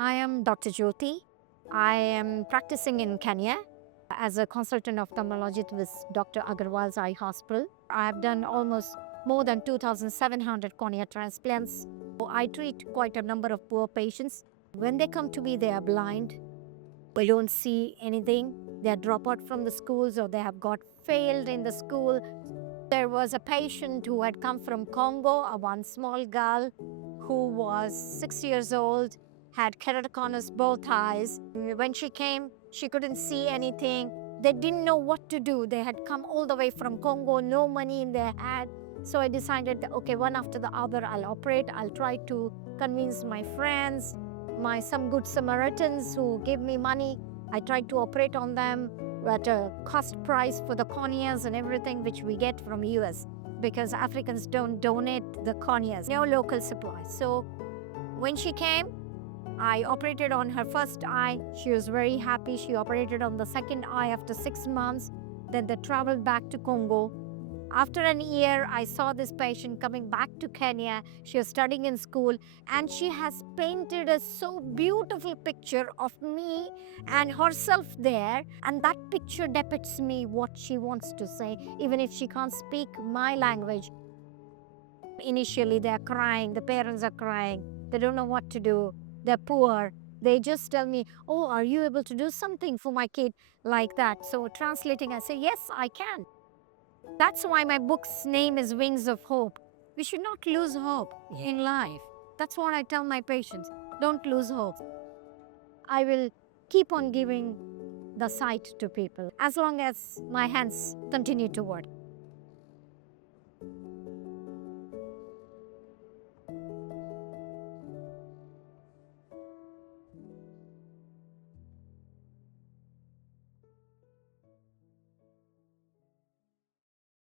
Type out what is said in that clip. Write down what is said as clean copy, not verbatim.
I am Dr. Jyotee. I am practicing in Kenya as a consultant ophthalmologist with Dr. Agarwal's Eye Hospital. I have done almost more than 2,700 cornea transplants. I treat quite a number of poor patients. When they come to me, they are blind. They don't see anything. They are dropped out from the schools or they have got failed in the school. There was a patient who had come from Congo, one small girl who was 6 years old, had keratoconus both eyes. When she came, she couldn't see anything. They didn't know what to do. They had come all the way from Congo, no money in their hand. So I decided that, okay, one after the other, I'll operate. I'll try to convince my friends, some good Samaritans who gave me money. I tried to operate on them at a cost price for the corneas and everything which we get from US, because Africans don't donate the corneas, no local supply. So when she came, I operated on her first eye. She was very happy. She operated on the second eye after 6 months. Then they traveled back to Congo. After an year, I saw this patient coming back to Kenya. She was studying in school and she has painted a so beautiful picture of me and herself there. And that picture depicts me what she wants to say, even if she can't speak my language. Initially, they are crying. The parents are crying. They don't know what to do. They're poor. They just tell me, oh, are you able to do something for my kid like that? So translating, I say, yes, I can. That's why my book's name is Wings of Hope. We should not lose hope in life. That's what I tell my patients. Don't lose hope. I will keep on giving the sight to people as long as my hands continue to work.